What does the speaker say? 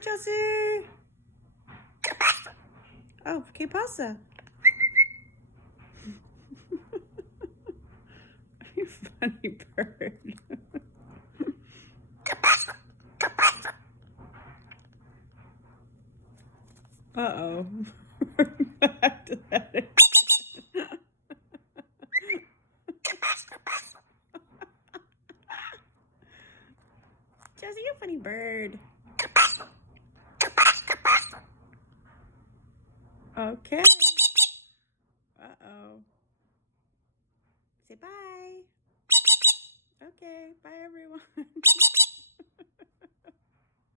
Chelsea. Oh, que pasa? You funny bird. Uh-oh. Back to that. Chelsea, you funny bird. Okay. Uh-oh. Say bye. Okay, bye everyone.